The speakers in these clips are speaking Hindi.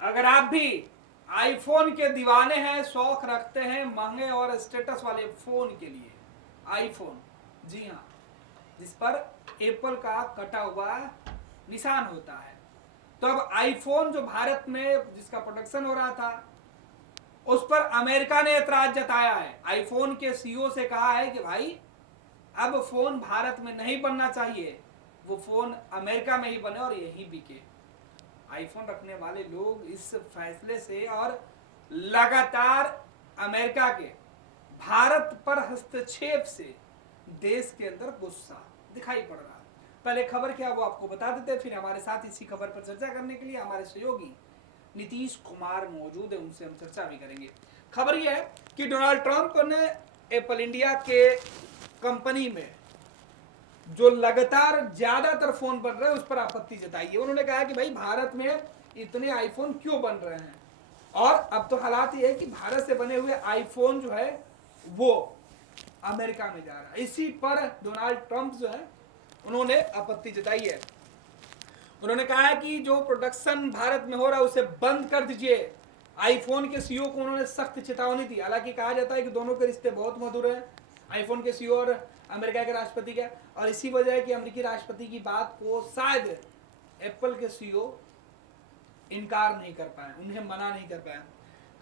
अगर आप भी आईफोन के दीवाने हैं, शौक रखते हैं महंगे और स्टेटस वाले फोन के लिए, आईफोन, जी हाँ, जिस पर एप्पल का कटा हुआ निशान होता है, तो अब आईफोन जो भारत में जिसका प्रोडक्शन हो रहा था उस पर अमेरिका ने ऐतराज जताया है। आईफोन के सीईओ से कहा है कि भाई अब फोन भारत में नहीं बनना चाहिए, वो फोन अमेरिका में ही बने और यही बिके। आईफोन रखने वाले लोग इस फैसले से और लगातार अमेरिका के भारत पर हस्तक्षेप से देश के अंदर गुस्सा दिखाई पड़ रहा है। पहले खबर क्या वो आपको बता देते, फिर हमारे साथ इसी खबर पर चर्चा करने के लिए हमारे सहयोगी नीतीश कुमार मौजूद है, उनसे हम चर्चा भी करेंगे। खबर यह है कि डोनाल्ड ट्रंप ने एप्पल इंडिया के कंपनी में जो लगातार ज्यादातर फोन बन रहे हैं उस पर आपत्ति जताई है। उन्होंने कहा कि भाई भारत में इतने आईफोन क्यों बन रहे हैं, और अब तो हालात ये है कि भारत से बने हुए आईफोन जो है वो अमेरिका में जा रहा है। इसी पर डोनाल्ड ट्रंप जो है उन्होंने आपत्ति जताई है। उन्होंने कहा है कि जो प्रोडक्शन भारत में हो रहा है उसे बंद कर दीजिए। आईफोन के सीईओ को उन्होंने सख्त चेतावनी दी। हालांकि कहा जाता है कि दोनों के रिश्ते बहुत मधुर हैं, आईफोन के सीईओ और अमेरिका के राष्ट्रपति के, और इसी वजह है कि अमेरिकी राष्ट्रपति की बात को शायद एप्पल के सीईओ इनकार नहीं कर पाए, उन्हें मना नहीं कर पाए।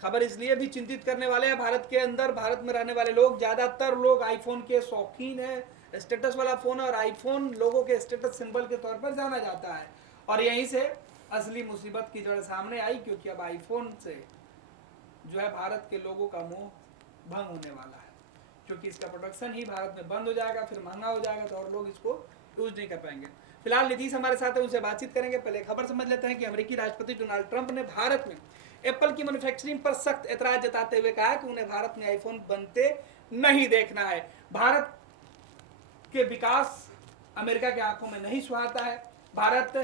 खबर इसलिए भी चिंतित करने वाले हैं, भारत के अंदर, भारत में रहने वाले लोग, ज्यादातर लोग आईफोन के शौकीन हैं। स्टेटस वाला फोन और आईफोन लोगों के स्टेटस सिंबल के तौर पर जाना जाता है, और यहीं से असली मुसीबत की जड़ सामने आई, क्योंकि अब आईफोन से जो है भारत के लोगों का मोह भंग होने वाला है, क्योंकि इसका प्रोडक्शन ही भारत में बंद हो जाएगा, फिर महंगा हो जाएगा तो और लोग इसको यूज नहीं कर पाएंगे। फिलहाल नीतीश हमारे साथ है, उनसे बातचीत करेंगे। पहले खबर समझ लेते हैं कि अमेरिकी राष्ट्रपति डोनाल्ड ट्रंप ने भारत में एप्पल की मैन्युफैक्चरिंग पर सख्त ऐतराज जताते हुए कहा कि उन्हें भारत में आईफोन बनते नहीं देखना है। भारत के विकास अमेरिका के आंखों में नहीं सुहाता है। भारत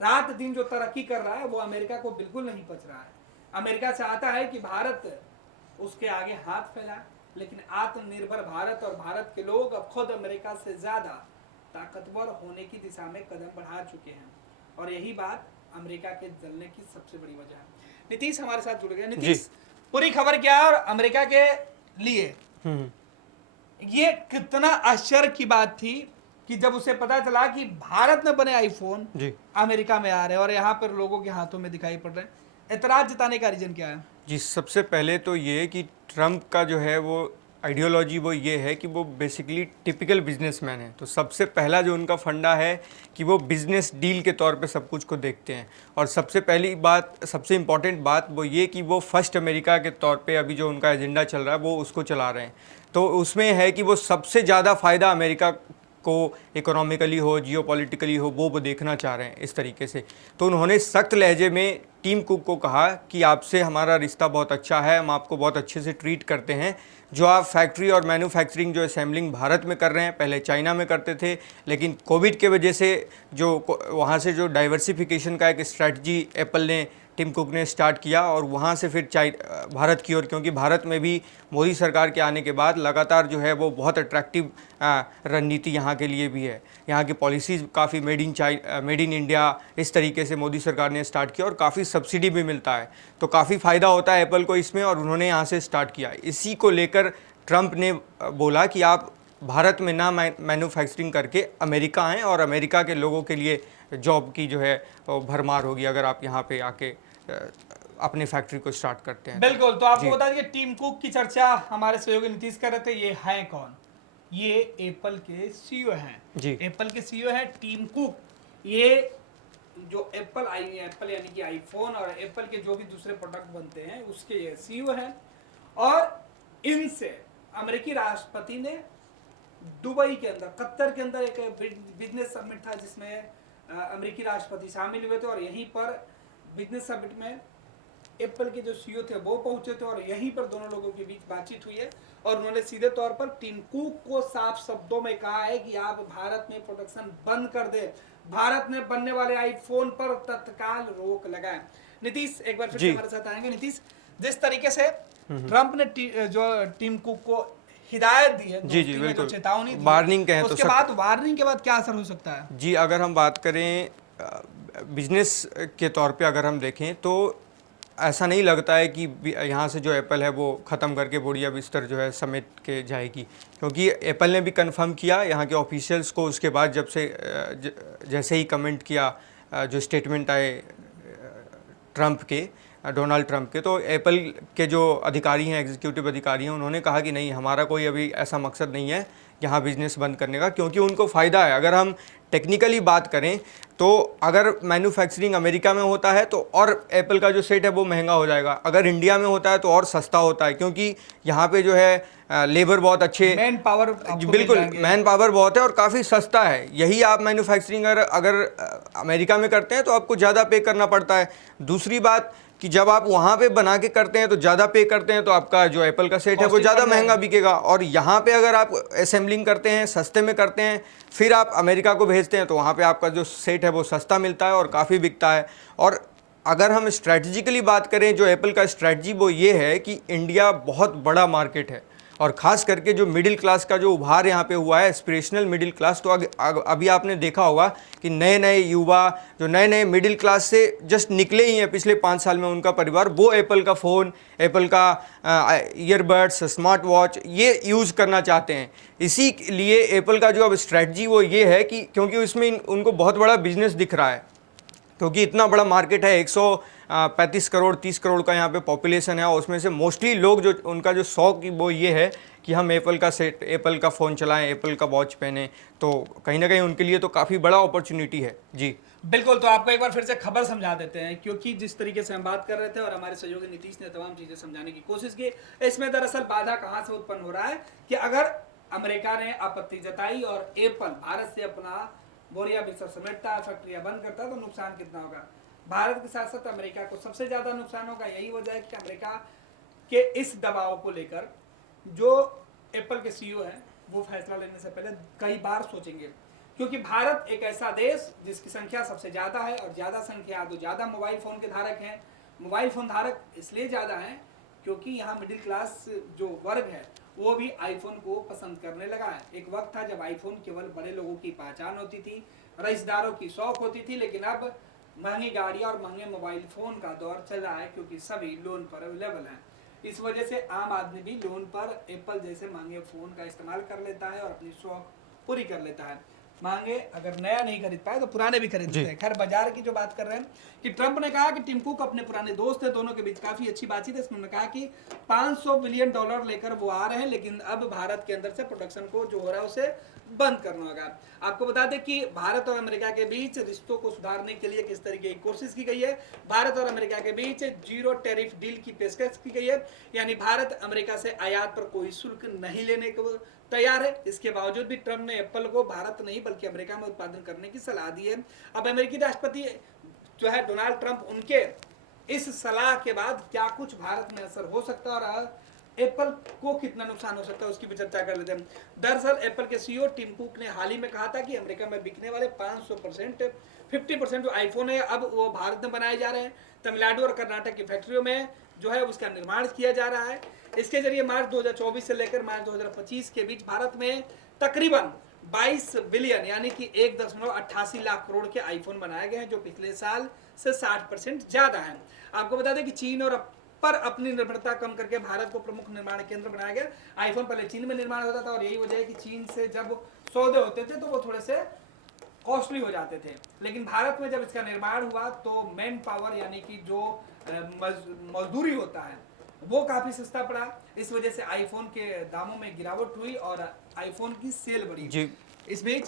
रात दिन जो तरक्की कर रहा है वो अमेरिका को बिल्कुल नहीं पच रहा है। अमेरिका चाहता है कि भारत उसके आगे हाथ फैलाए, लेकिन आत्मनिर्भर भारत और भारत के लोग अब खुद अमेरिका से ज्यादा ताकतवर होने की दिशा में कदम बढ़ा चुके हैं, और यही बात अमेरिका के जलने की सबसे बड़ी वजह है। नीतीश हमारे साथ जुड़ गए। नीतीश, पूरी खबर क्या है और अमेरिका के लिए ये कितना आश्चर्य की बात थी कि जब उसे पता चला कि भारत में बने आईफोन अमेरिका में आ रहे हैं और यहाँ पर लोगों के हाथों में दिखाई पड़ रहे हैं। ऐतराज जताने का रीजन क्या है? जी, सबसे पहले तो ये कि ट्रंप का जो है वो आइडियोलॉजी वो ये है कि वो बेसिकली टिपिकल बिजनेसमैन है। तो सबसे पहला जो उनका फंडा है कि वो बिजनेस डील के तौर पे सब कुछ को देखते हैं, और सबसे पहली बात, सबसे इम्पॉर्टेंट बात वो ये कि वो फर्स्ट अमेरिका के तौर पे अभी जो उनका एजेंडा चल रहा है वो उसको चला रहे हैं। तो उसमें है कि वो सबसे ज़्यादा फ़ायदा अमेरिका को इकोनॉमिकली हो, जियोपॉलिटिकली हो, वो देखना चाह रहे हैं इस तरीके से। तो उन्होंने सख्त लहजे में टीम कुक को कहा कि आपसे हमारा रिश्ता बहुत अच्छा है, हम आपको बहुत अच्छे से ट्रीट करते हैं। जो आप फैक्ट्री और मैन्युफैक्चरिंग जो असेंबलिंग भारत में कर रहे हैं, पहले चाइना में करते थे, लेकिन कोविड के वजह से जो वहाँ से जो डाइवर्सिफिकेशन का एक स्ट्रैटेजी एप्पल ने, टिम कुक ने स्टार्ट किया, और वहाँ से फिर भारत की ओर, क्योंकि भारत में भी मोदी सरकार के आने के बाद लगातार जो है वो बहुत अट्रैक्टिव रणनीति यहाँ के लिए भी है। यहाँ की पॉलिसीज़ काफ़ी मेड इन इंडिया इस तरीके से मोदी सरकार ने स्टार्ट किया, और काफ़ी सब्सिडी भी मिलता है, तो काफ़ी फ़ायदा होता है एप्पल को इसमें, और उन्होंने यहाँ से स्टार्ट किया। इसी को लेकर ट्रंप ने बोला कि आप भारत में ना मैन्युफैक्चरिंग करके अमेरिका आएँ, और अमेरिका के लोगों के लिए जॉब की जो है भरमार होगी अगर आप यहाँ पे आके अपनी फैक्ट्री को स्टार्ट करते हैं। बिल्कुल। तो आपको बता दें कि टीम कुक की चर्चा हमारे सहयोगी नीतीश कर रहे थे। ये हैं कौन? ये एप्पल के सीईओ हैं जी। एप्पल के सीईओ हैं टीम कुक। ये जो एप्पल यानी कि आईफोन और एप्पल के जो भी दूसरे प्रोडक्ट बनते हैं उसके ये सीईओ हैं, और इनसे अमेरिकी राष्ट्रपति ने दुबई के अंदर, कतर के अंदर एक बिजनेस समिट था जिसमें अमेरिकी राष्ट्रपति शामिल हुए थे, और यहीं पर बिजनेस समिट में एप्पल के जो सीईओ थे वो पहुंचे थे, और यहीं पर दोनों लोगों के बीच बातचीत हुई है, और उन्होंने सीधे तौर पर टीम कुक को साफ शब्दों में कहा है कि आप भारत में प्रोडक्शन बंद कर दे, भारत में बनने वाले आईफोन पर तत्काल रोक लगाएं। नीतीश एक बार फिर से हमारे साथ आएंगे। नीतीश, जिस तरीके से ट्रंप ने जो टीम कुक को हिदायत दी है, जी जी बिल्कुल, चेतावनी दी, वार्निंग कहें तो उसके बाद वार्निंग के बाद क्या असर हो सकता है? जी, अगर हम बात करें बिजनेस के तौर पे अगर हम देखें तो ऐसा नहीं लगता है कि यहाँ से जो एप्पल है वो ख़त्म करके बोरिया बिस्तर जो है समेट के जाएगी, क्योंकि एप्पल ने भी कंफर्म किया यहाँ के ऑफिशियल्स को उसके बाद जब से जैसे ही कमेंट किया जो स्टेटमेंट आए ट्रंप के, डोनाल्ड ट्रंप के, तो एप्पल के जो अधिकारी हैं, एग्जीक्यूटिव अधिकारी हैं, उन्होंने कहा कि नहीं, हमारा कोई अभी ऐसा मकसद नहीं है यहाँ बिज़नेस बंद करने का, क्योंकि उनको फ़ायदा है। अगर हम टेक्निकली बात करें तो अगर मैन्युफैक्चरिंग अमेरिका में होता है तो और एप्पल का जो सेट है वो महंगा हो जाएगा, अगर इंडिया में होता है तो और सस्ता होता है, क्योंकि यहाँ पे जो है लेबर बहुत अच्छे, मैन पावर बिल्कुल मैन पावर बहुत है और काफ़ी सस्ता है। यही आप मैन्युफैक्चरिंग अगर अमेरिका में करते हैं तो आपको ज़्यादा पे करना पड़ता है। दूसरी बात कि जब आप वहाँ पे बना के करते हैं तो ज़्यादा पे करते हैं, तो आपका जो एप्पल का सेट है वो ज़्यादा महंगा बिकेगा। और यहाँ पे अगर आप असेंबलिंग करते हैं, सस्ते में करते हैं, फिर आप अमेरिका को भेजते हैं तो वहाँ पे आपका जो सेट है वो सस्ता मिलता है और काफ़ी बिकता है। और अगर हम स्ट्रैटेजिकली बात करें, जो एप्पल का स्ट्रैटेजी वो ये है कि इंडिया बहुत बड़ा मार्केट है और ख़ास करके जो मिडिल क्लास का जो उभार यहाँ पे हुआ है, एस्पिरेशनल मिडिल क्लास, तो अभी आपने देखा होगा कि नए नए युवा जो नए नए मिडिल क्लास से जस्ट निकले ही हैं पिछले 5 साल में, उनका परिवार वो एप्पल का फ़ोन, एप्पल का ईयरबड्स, स्मार्ट वॉच ये यूज़ करना चाहते हैं। इसी लिए एप्पल का जो अब स्ट्रैटेजी वो ये है कि क्योंकि उसमें उनको बहुत बड़ा बिजनेस दिख रहा है, क्योंकि इतना बड़ा मार्केट है, 135 करोड़ 30 करोड़ का यहाँ पे पॉपुलेशन है, और उसमें से मोस्टली लोग जो उनका जो शौक वो ये है कि हम एप्पल का सेट, एप्पल का फ़ोन चलाएं, एप्पल का वॉच पहने, तो कहीं ना कहीं उनके लिए तो काफ़ी बड़ा अपॉर्चुनिटी है। जी बिल्कुल। तो आपको एक बार फिर से खबर समझा देते हैं, क्योंकि जिस तरीके से हम बात कर रहे थे और हमारे सहयोगी नीतीश ने तमाम चीजें समझाने की कोशिश की, इसमें दरअसल बाधा कहां से उत्पन्न हो रहा है कि अगर अमेरिका ने आपत्ति जताई और एप्पल भारत से अपना बोरिया बिस्तर समेटता, फैक्ट्रियां बंद करता, तो नुकसान कितना होगा। भारत के साथ साथ अमेरिका को सबसे ज्यादा नुकसान होगा। यही वजह है कि अमेरिका के इस दबाव को लेकर जो एप्पल के सीईओ हैं वो फैसला लेने से पहले कई बार सोचेंगे, क्योंकि भारत एक ऐसा देश जिसकी संख्या सबसे ज्यादा है, और ज्यादा संख्या तो ज्यादा मोबाइल फोन के धारक हैं। मोबाइल फोन धारक इसलिए ज्यादा हैं क्योंकि यहाँ मिडिल क्लास जो वर्ग है वो भी आईफोन को पसंद करने लगा है। एक वक्त था जब आईफोन केवल बड़े लोगों की पहचान होती थी, रईसदारों की शौक होती थी, लेकिन अब महंगी गाड़ियां और महंगे मोबाइल फोन का दौर चल रहा है, क्योंकि सभी लोन पर अवेलेबल हैं। इस वजह से आम आदमी भी लोन पर एप्पल जैसे महंगे फोन का इस्तेमाल कर लेता है और अपनी शौक पूरी कर लेता है। महंगे अगर नया नहीं खरीद पाए तो पुराने भी खरीद लेते हैं। खैर, बाजार की जो बात कर रहे हैं कि ट्रंप ने कहा कि टिम कुक अपने पुराने दोस्त है, दोनों के बीच काफी अच्छी बातचीत है। इसमें कहा कि $500 बिलियन लेकर वो आ रहे हैं, लेकिन अब भारत के अंदर से प्रोडक्शन को जो हो रहा है उसे बंद करना होगा। आपको बता दें कि भारत और अमेरिका के बीच रिश्तों को सुधारने के लिए किस तरीके की कोशिश की गई है। भारत और अमेरिका के बीच जीरो टैरिफ डील की पेशकश की गई है, यानी भारत अमेरिका से आयात पर कोई शुल्क नहीं लेने को तैयार है। इसके बावजूद भी ट्रंप ने एप्पल को भारत नहीं बल्कि अमेरिका में उत्पादन करने की सलाह दी है। अब अमेरिकी राष्ट्रपति जो है डोनाल्ड ट्रंप, उनके इस सलाह के बाद क्या कुछ भारत में असर हो सकता है और एप्पल को कितना नुकसान हो सकता है उसकी भी चर्चा कर लेते हैं। दरअसल एप्पल के सीईओ टिम कुक ने हाल ही में कहा था कि अमेरिका में बिकने वाले 500% 50% जो आईफोन है अब वो भारत में बनाए जा रहे हैं। तमिलनाडु और कर्नाटक की फैक्ट्रियों में जो है उसका निर्माण किया जा रहा है। इसके जरिए मार्च 2024 से लेकर मार्च 2025 के बीच भारत में तकरीबन 22 बिलियन यानी कि 1.88 लाख करोड़ के आईफोन बनाए गए हैं, जो पिछले साल से 60% ज्यादा है। आपको बता दें कि चीन और पर अपनी निर्भरता कम करके भारत को प्रमुख निर्माण केंद्र बनाया गया। आईफोन पहले चीन में निर्माण होता था और यही वजह है कि चीन से जब सौदे होते थे तो वो थोड़े से कॉस्टली हो जाते थे, लेकिन भारत में जब इसका निर्माण हुआ तो मैन पावर यानी कि जो मजदूरी होता है वो काफी सस्ता पड़ा। इस वजह से आईफोन के दामों में गिरावट हुई और आईफोन की सेल बढ़ी। इस बीच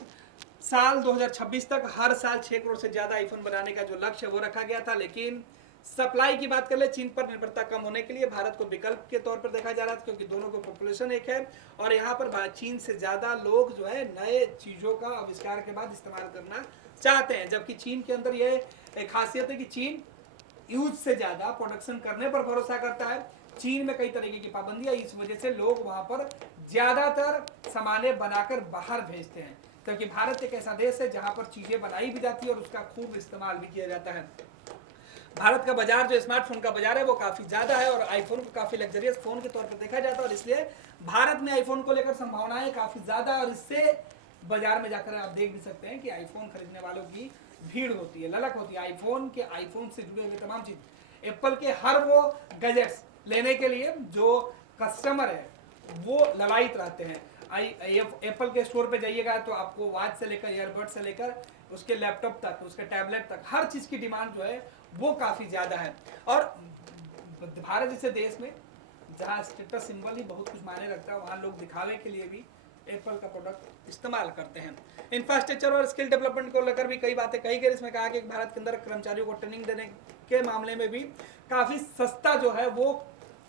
साल 2026 तक हर साल 6 करोड़ से ज्यादा आईफोन बनाने का जो लक्ष्य वो रखा गया था, लेकिन सप्लाई की बात कर ले, चीन पर निर्भरता कम होने के लिए भारत को विकल्प के तौर पर देखा जा रहा था, क्योंकि दोनों को पॉपुलेशन एक है और यहाँ पर चीन से ज्यादा लोग जो है नए चीजों का आविष्कार के बाद इस्तेमाल करना चाहते हैं। जबकि चीन के अंदर यह एक खासियत है कि चीन यूज से ज्यादा प्रोडक्शन करने पर भरोसा करता है। चीन में कई तरीके की पाबंदियां, इस वजह से लोग वहां पर ज्यादातर सामाने बनाकर बाहर भेजते हैं, क्योंकि भारत एक ऐसा देश है जहां पर चीजें बनाई भी जाती है और उसका खूब इस्तेमाल भी किया जाता है। भारत का बाजार जो स्मार्टफोन का बाजार है वो काफी ज्यादा है और आईफोन को काफी लग्जरियस फोन के तौर पर देखा जाता है, और इसलिए भारत में आईफोन को लेकर संभावनाएं काफी ज्यादा, और इससे बाजार में जाकर आप देख भी सकते हैं कि आईफोन खरीदने वालों की भीड़ होती है, ललक होती है आईफोन से जुड़े हुए तमाम चीज। एप्पल के हर वो गैजेट्स लेने के लिए जो कस्टमर है वो ललायित रहते हैं। एप्पल के स्टोर पे जाइएगा तो आपको वॉच से लेकर ईयरबड से लेकर उसके लैपटॉप तक, उसके टैबलेट तक, हर चीज़ की डिमांड जो है वो काफ़ी ज़्यादा है। और भारत जैसे देश में जहाँ स्टेटस सिंबल ही बहुत कुछ मायने रखता है, वहाँ लोग दिखावे के लिए भी एप्पल का प्रोडक्ट इस्तेमाल करते हैं। इंफ्रास्ट्रक्चर और स्किल डेवलपमेंट को लेकर भी कई बातें कही गई। इसमें कहा कि भारत के अंदर कर्मचारियों को ट्रेनिंग देने के मामले में भी काफ़ी सस्ता जो है वो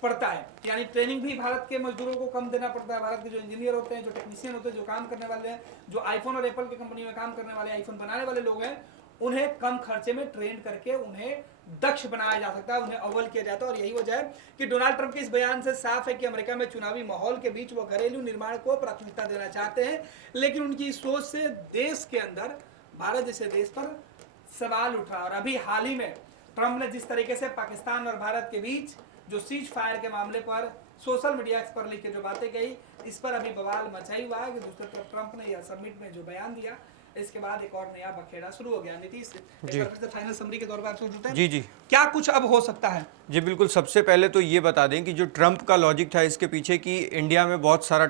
पड़ता है, यानी ट्रेनिंग भी भारत के मजदूरों को कम देना पड़ता है। भारत के जो इंजीनियर होते हैं, जो टेक्नीशियन होते हैं, जो काम करने वाले हैं, जो आईफोन और एप्पल की कंपनी में काम करने वाले, आईफोन बनाने वाले लोग हैं, उन्हें कम खर्चे में ट्रेन करके उन्हें दक्ष बनाया जा सकता है, उन्हें अव्वल किया जाता है। और यही वजह है कि डोनाल्ड ट्रंप के इस बयान से साफ है कि अमेरिका में चुनावी माहौल के बीच वो घरेलू निर्माण को प्राथमिकता देना चाहते हैं, लेकिन उनकी सोच से देश के अंदर, भारत जैसे देश पर सवाल उठा। और अभी हाल ही में ट्रंप ने जिस तरीके से पाकिस्तान और भारत के बीच जो सीज फायर के मामले पर सोशल मीडिया पर लिख के जो बातें कही, इस पर अभी बवाल मचा ही हुआ है कि दूसरी तरफ ट्रंप ने यह समिट में जो बयान दिया, इसके बाद एक और नया बखेड़ा शुरू हो गया। नीतीश, एक बार फिर से फाइनल समरी के तौर पर आपसे जुड़ते हैं। जी जी, क्या कुछ अब हो सकता है? जी बिल्कुल। सबसे पहले तो ये बता दें कि जो ट्रंप का लॉजिक था इसके पीछे कि इंडिया में बहुत सारा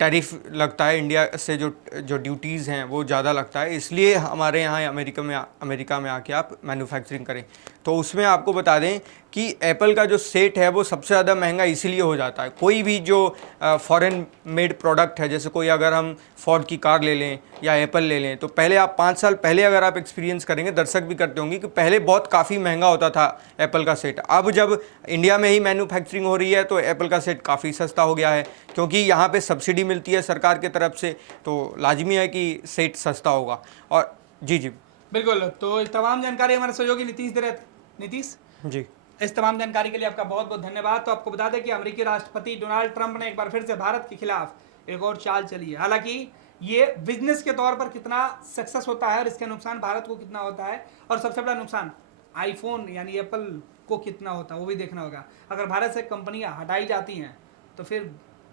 टैरिफ लगता है, इंडिया से जो ड्यूटीज़ हैं वो ज़्यादा लगता है, इसलिए हमारे यहाँ अमेरिका में आके आप मैन्युफैक्चरिंग करें। तो उसमें आपको बता दें कि एप्पल का जो सेट है वो सबसे ज़्यादा महंगा इसीलिए हो जाता है। कोई भी जो फॉरेन मेड प्रोडक्ट है, जैसे कोई अगर हम फोर्ड की कार ले लें या एप्पल ले लें, तो पहले आप 5 साल पहले अगर आप एक्सपीरियंस करेंगे, दर्शक भी करते होंगे कि पहले बहुत काफ़ी महंगा होता था एप्पल का सेट। अब जब इंडिया में ही मैन्युफैक्चरिंग हो रही है तो एप्पल का सेट काफ़ी सस्ता हो गया है, क्योंकि यहाँ पे सब्सिडी मिलती है सरकार की तरफ से, तो लाजमी है कि सेट सस्ता होगा। और जी जी बिल्कुल। तो तमाम जानकारी हमारे सहयोगी नीतीश दे रहे थे। नीतीश जी, इस तमाम जानकारी के लिए आपका बहुत बहुत धन्यवाद। तो आपको बता दें कि अमेरिकी राष्ट्रपति डोनाल्ड ट्रंप ने एक बार फिर से भारत के खिलाफ एक और चाल चली है। हालांकि ये बिजनेस के तौर पर कितना सक्सेस होता है और इसका नुकसान भारत को कितना होता है, और सबसे बड़ा नुकसान आईफोन यानी एप्पल को कितना होता है, वो भी देखना होगा। अगर भारत से कंपनियां हटाई जाती हैं तो फिर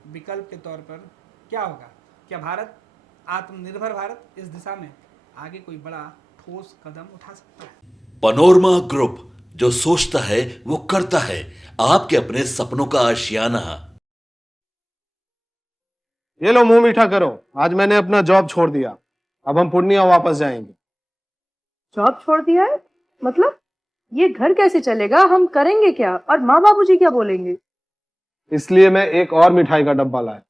विकल्प के तौर पर क्या होगा? क्या भारत, आत्मनिर्भर भारत, इस दिशा में आगे कोई बड़ा ठोस कदम उठा सकता है? पनोरमा ग्रुप, जो सोचता है वो करता है, आपके अपने सपनों का आशियाना। ये लो मुंह मीठा करो, आज मैंने अपना जॉब छोड़ दिया, अब हम पूर्णिया वापस जाएंगे। जॉब छोड़ दिया है? मतलब ये घर कैसे चलेगा? हम करेंगे क्या? और माँ बाबूजी क्या बोलेंगे? इसलिए मैं एक और मिठाई का डब्बा लाया।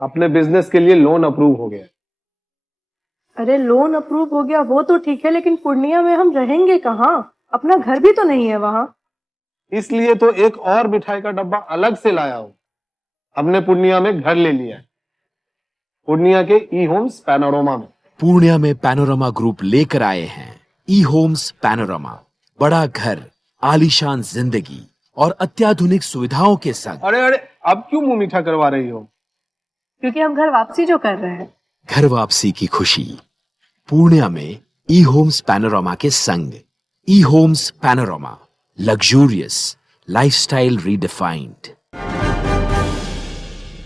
अपने बिजनेस के लिए लोन अप्रूव हो गया। अरे लोन अप्रूव हो गया वो तो ठीक है, लेकिन पूर्णिया में हम रहेंगे कहाँ? अपना घर भी तो नहीं है वहाँ। इसलिए तो एक और मिठाई का डब्बा अलग से लाया हूं। हमने पूर्णिया में घर ले लिया है, पूर्णिया के ई होम्स पैनोरमा में। पूर्णिया में पैनोरमा ग्रुप लेकर आए हैं ई होम्स पैनोरमा। बड़ा घर, आलीशान जिंदगी और अत्याधुनिक सुविधाओं के संग। अरे अरे, अब क्यों मुंह मीठा करवा रही हो? क्योंकि हम घर वापसी जो कर रहे हैं। घर वापसी की खुशी पूर्णिया में ई होम्स पैनोरमा के संग। ई Homes Panorama, luxurious lifestyle redefined.